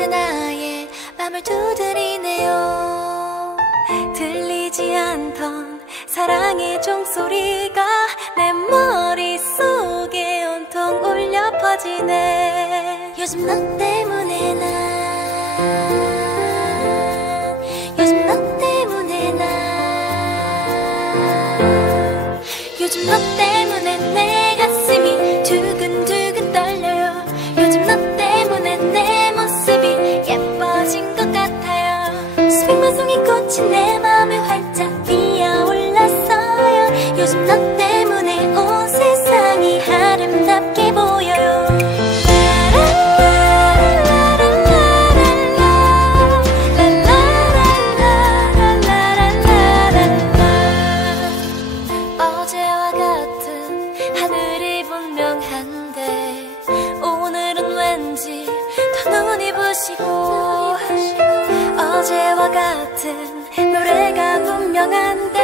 같은 아의 맘을 두드리네요. 들리지 않던 사랑의 종소리가 내 머릿속에 온통 울려 퍼지네. 요즘 너 때문에 나 요즘 너 때문에 나 요즘 너 하시고 어제와 같은 노래가 분명한데